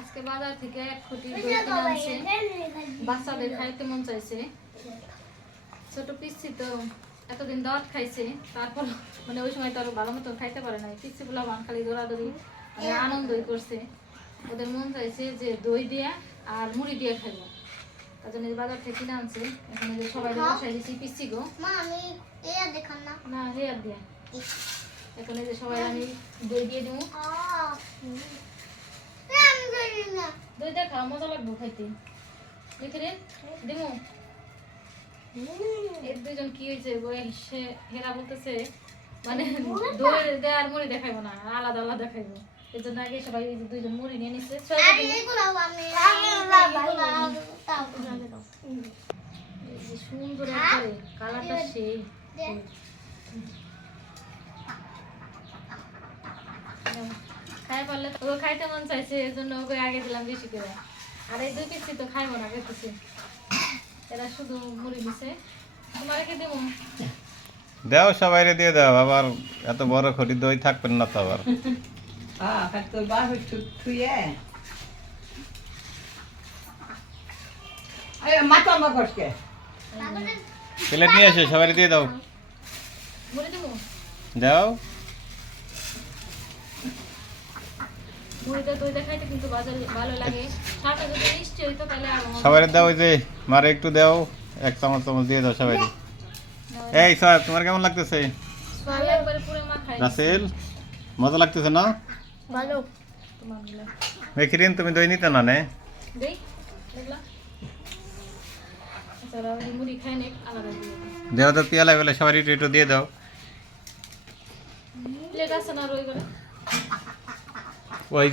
আজকে বাজার থেকে এক খুঁটি দই কিনে আনছে, বাচ্চাদের খাইতে মন চাইছে। ছোট পিসি তো এতদিন দাওয়াত খাইছে, তারপর মানে ওই সময় তো আরো ভালো মতো খাইতে পারে নাই। পিসি গুলা খালি দৌড়াদৌড়ি মানে আনন্দই করছে। ওদের মন চাইছে যে দই দিয়া আর মুড়ি দিয়ে খাইবো, তার জন্য বাজার থেকে কিনে আনছে। এখানে যে সবাই বসাই দিছি পিসি গো না হেয়ার দিয়া। এখন এই যে সবাই আমি দই দিয়ে দিব। দই দিয়ে খাওয়া মজা লাগবে খাইতে। দেখে রে দিমু। এর দুজন কি হয়েছে বসে হেরা বলতেছে মানে দই দেয় আর মুড়ি দেখাইবো না, আলাদা আলাদা দেখাইবো। এর জন্য আগে সবাই এই যে দুইজন মুড়ি নিয়ে নিচ্ছে। সুন্দর একবারে কালারটা সেই খাই পারলে ও খাইতে মন চাইছে, এর জন্য ওকে আগে দিলাম বেশি করে। আর এই দুই পিসি তো খাইবো না খেতেছি, এরা শুধু মুড়ি দিছে। তোমার রেখে দেবো, দাও সবাইরে দিয়ে দাও। আবার এত বড় খটি দই থাকবেন না তো আবার। প্লেট নিয়ে এসে সবাই দিয়ে দাও। মুড়ি দেবো, দাও মুড়িটা দইটা খাইতে কিন্তু ভালো লাগে। সাথে যদি মিষ্টি হইতো তাহলে আরো সবাই দাও। ওই যে মারে একটু দাও, এক চামচ চামচ দিয়ে দাও সবাই। এই সাহেব তোমার কেমন লাগতেছে? একবারে পুরো মা খাই রাসেল মজা লাগতেছে না? ভালো। তোমার গুলো মেখিরিন তুমি দই নিতে না নে? দেই দেখলা। আচ্ছা রাউরি মুড়ি খাই নে আলাদা দিয়ে দেও তো পিয়ালা বেলা সবাই একটু একটু দিয়ে দাও। প্লেট আছে না রই করে ওই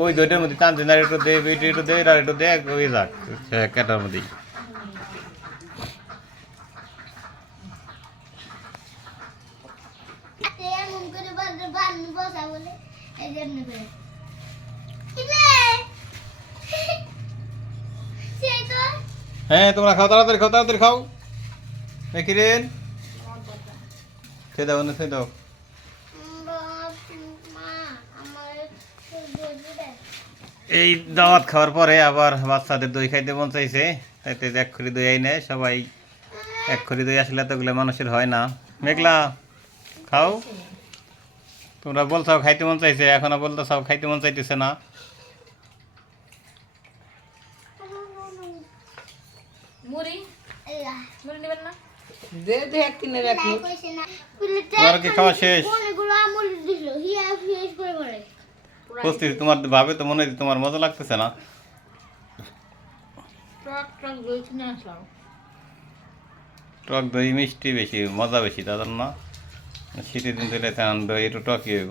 ওই দইটার মধ্যে টান দিন আর একটু দে, একটু দে আর একটু দে, ওই যাক কেটার মধ্যে। হ্যাঁ তোমরা খাও, তাড়াতাড়ি খাও, তাড়াতাড়ি খাও। মেখিরিন খেয়ে দাও না, খেয়ে দাও। এই দাওয়াত খাওয়ার পরে আবার বাচ্চাদের দই খাইতে মন চাইছে, তাইতে এক খড়ি দই আইনে সবাই। এক খড়ি দই আসলে এতগুলো মানুষের হয় না। মেঘলা খাও, তোমরা বলছাও খাইতে মন চাইছে, এখনো বলতেছাও খাইতে মন চাইতেছে না। মুড়ি মুড়ি নেবেন না? তোমার কি খাওয়া শেষ? প্রস্তুতি তোমার ভাবে তো মনে হয় তোমার মজা লাগতেছে না। টক দই মিষ্টি বেশি, মজা বেশি, তাদের না শীতের দিন ধরে দই একটু টকই হইব।